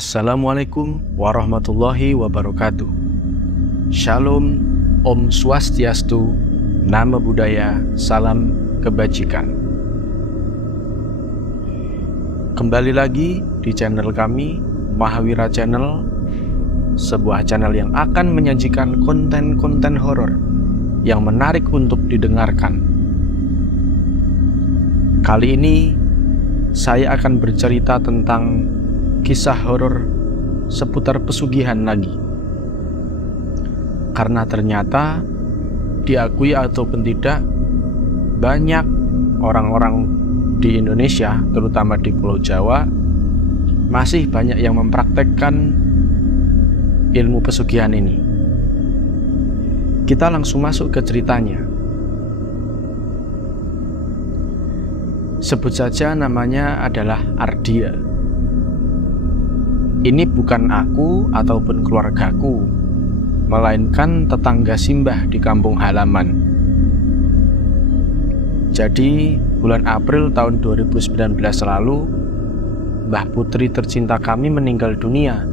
Assalamualaikum warahmatullahi wabarakatuh. Shalom, Om Swastiastu, Namo Buddhaya, Salam Kebajikan. Kembali lagi di channel kami, Mahawira Channel, sebuah channel yang akan menyajikan konten-konten horor yang menarik untuk didengarkan. Kali ini saya akan bercerita tentang kisah horor seputar pesugihan lagi. Karena ternyata diakui ataupun tidak, banyak orang-orang di Indonesia, terutama di Pulau Jawa, masih banyak yang mempraktekkan ilmu pesugihan ini. Kita langsung masuk ke ceritanya. Sebut saja namanya adalah Ardia. Ini bukan aku ataupun keluargaku, melainkan tetangga Simbah di kampung halaman. Jadi, bulan April tahun 2019 lalu, Mbah Putri tercinta kami meninggal dunia.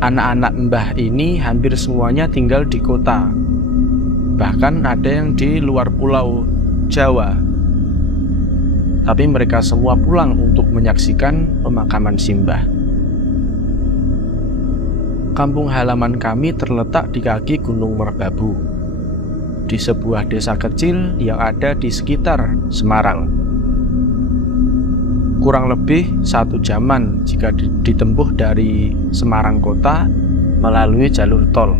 Anak-anak Mbah ini hampir semuanya tinggal di kota. Bahkan ada yang di luar pulau Jawa. Tapi mereka semua pulang untuk menyaksikan pemakaman Simbah. Kampung halaman kami terletak di kaki Gunung Merbabu, di sebuah desa kecil yang ada di sekitar Semarang. Kurang lebih 1 jaman jika ditempuh dari Semarang kota melalui jalur tol.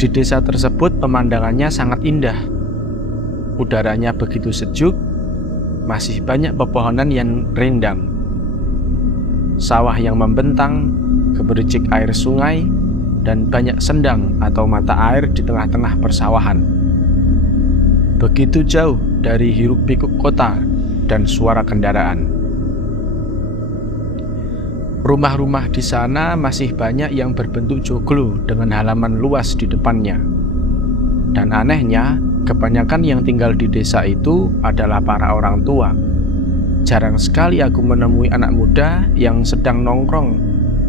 Di desa tersebut pemandangannya sangat indah. Udaranya begitu sejuk, masih banyak pepohonan yang rindang, sawah yang membentang, gemericik air sungai, dan banyak sendang atau mata air di tengah-tengah persawahan. Begitu jauh dari hiruk-pikuk kota dan suara kendaraan. Rumah-rumah di sana masih banyak yang berbentuk joglo dengan halaman luas di depannya. Dan anehnya, kebanyakan yang tinggal di desa itu adalah para orang tua. Jarang sekali aku menemui anak muda yang sedang nongkrong,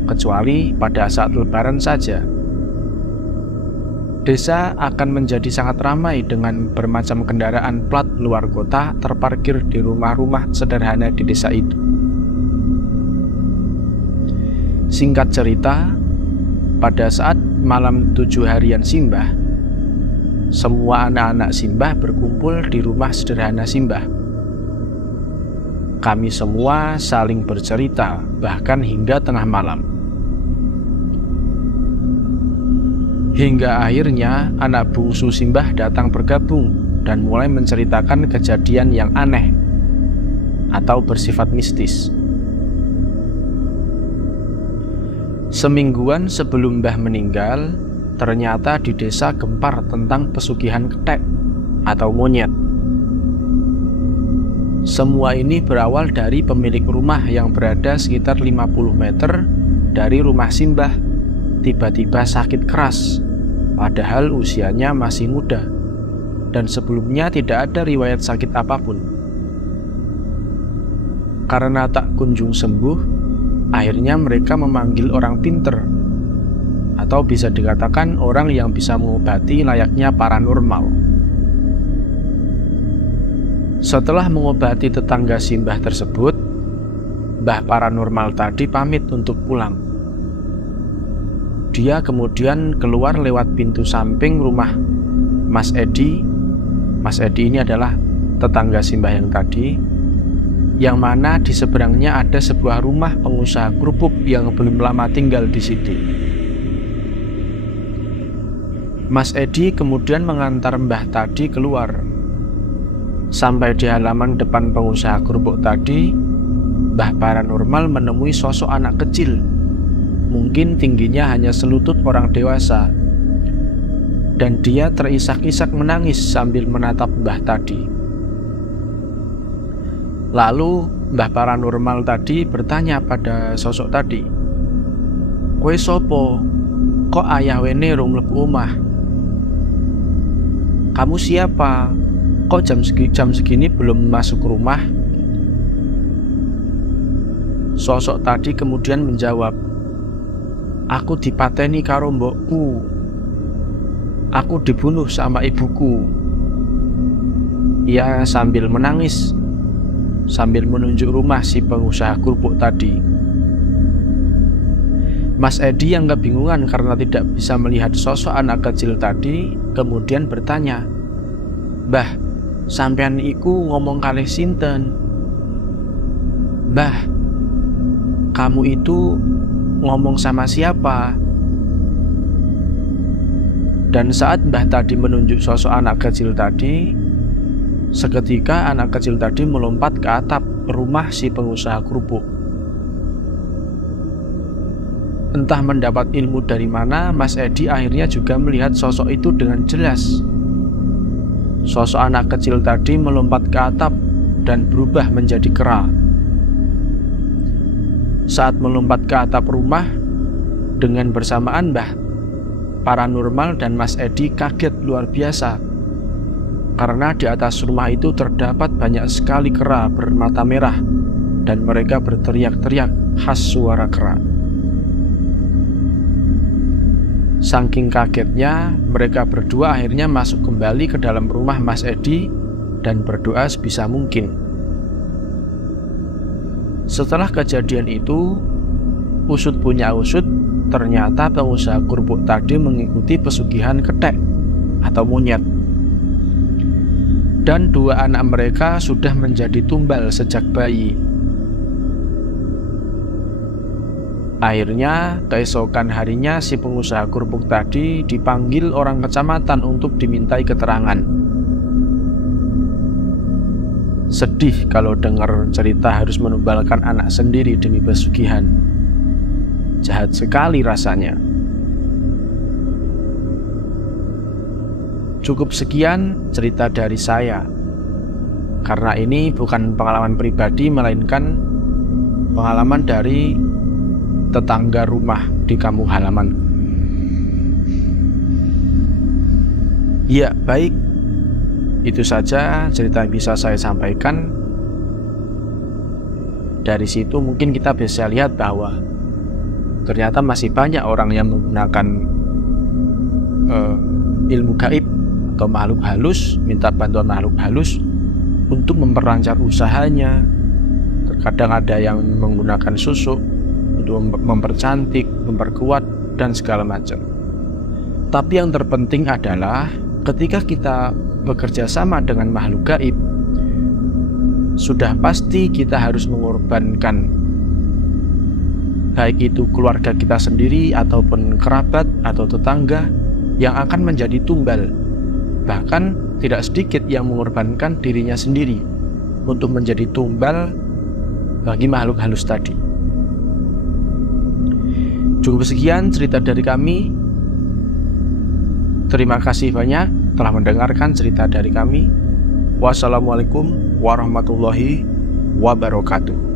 kecuali pada saat lebaran saja. Desa akan menjadi sangat ramai dengan bermacam kendaraan plat luar kota terparkir di rumah-rumah sederhana di desa itu. Singkat cerita, pada saat malam 7 harian Simbah, semua anak-anak Simbah berkumpul di rumah sederhana Simbah. Kami semua saling bercerita, bahkan hingga tengah malam. Hingga akhirnya anak bungsu Simbah datang bergabung dan mulai menceritakan kejadian yang aneh atau bersifat mistis. Semingguan sebelum Mbah meninggal, ternyata di desa gempar tentang pesugihan kethek atau monyet. Semua ini berawal dari pemilik rumah yang berada sekitar 50 meter dari rumah Simbah tiba-tiba sakit keras, padahal usianya masih muda dan sebelumnya tidak ada riwayat sakit apapun. Karena tak kunjung sembuh, akhirnya mereka memanggil orang pinter, atau bisa dikatakan orang yang bisa mengobati layaknya paranormal. Setelah mengobati tetangga Simbah tersebut, Mbah paranormal tadi pamit untuk pulang. Dia kemudian keluar lewat pintu samping rumah Mas Edi. Mas Edi ini adalah tetangga Simbah yang tadi, yang mana di seberangnya ada sebuah rumah pengusaha kerupuk yang belum lama tinggal di situ. Mas Edi kemudian mengantar Mbah tadi keluar. Sampai di halaman depan pengusaha kerupuk tadi, Mbah paranormal menemui sosok anak kecil. Mungkin tingginya hanya selutut orang dewasa. Dan dia terisak-isak menangis sambil menatap Mbah tadi. Lalu Mbah paranormal tadi bertanya pada sosok tadi, "Kowe sopo? Kok ayah wene rung mlebu omah? Kamu siapa? Kok jam segini belum masuk rumah?" Sosok tadi kemudian menjawab, "Aku dipateni karo mbokku. Aku dibunuh sama ibuku." Ia sambil menangis, sambil menunjuk rumah si pengusaha kerupuk tadi. Mas Edi yang kebingungan karena tidak bisa melihat sosok anak kecil tadi, kemudian bertanya, "Mbah, sampean iku ngomong kalih sinten?" "Mbah, kamu itu ngomong sama siapa?" Dan saat mbah tadi menunjuk sosok anak kecil tadi, seketika anak kecil tadi melompat ke atap rumah si pengusaha kerupuk. Entah mendapat ilmu dari mana, Mas Edi akhirnya juga melihat sosok itu dengan jelas. Sosok anak kecil tadi melompat ke atap dan berubah menjadi kera. Saat melompat ke atap rumah, dengan bersamaan Mbah Paranormal dan Mas Edi kaget luar biasa, karena di atas rumah itu terdapat banyak sekali kera bermata merah, dan mereka berteriak-teriak khas suara kera. Saking kagetnya, mereka berdua akhirnya masuk kembali ke dalam rumah Mas Edi dan berdoa sebisa mungkin. Setelah kejadian itu, usut punya usut, ternyata pengusaha kerupuk tadi mengikuti pesugihan ketek atau monyet. Dan dua anak mereka sudah menjadi tumbal sejak bayi. Akhirnya, keesokan harinya si pengusaha kerupuk tadi dipanggil orang kecamatan untuk dimintai keterangan. Sedih kalau dengar cerita harus menumbalkan anak sendiri demi pesugihan. Jahat sekali rasanya. Cukup sekian cerita dari saya. Karena ini bukan pengalaman pribadi, melainkan pengalaman dari tetangga rumah di kampung halaman. Ya, baik. Itu saja cerita yang bisa saya sampaikan. Dari situ mungkin kita bisa lihat bahwa ternyata masih banyak orang yang menggunakan ilmu gaib atau makhluk halus, minta bantuan makhluk halus untuk memperlancar usahanya. Terkadang ada yang menggunakan susuk untuk mempercantik, memperkuat, dan segala macam. Tapi yang terpenting adalah ketika kita bekerja sama dengan makhluk gaib, sudah pasti kita harus mengorbankan, baik itu keluarga kita sendiri ataupun kerabat atau tetangga yang akan menjadi tumbal. Bahkan tidak sedikit yang mengorbankan dirinya sendiri untuk menjadi tumbal bagi makhluk halus tadi. Cukup sekian cerita dari kami. Terima kasih banyak telah mendengarkan cerita dari kami. Wassalamualaikum warahmatullahi wabarakatuh.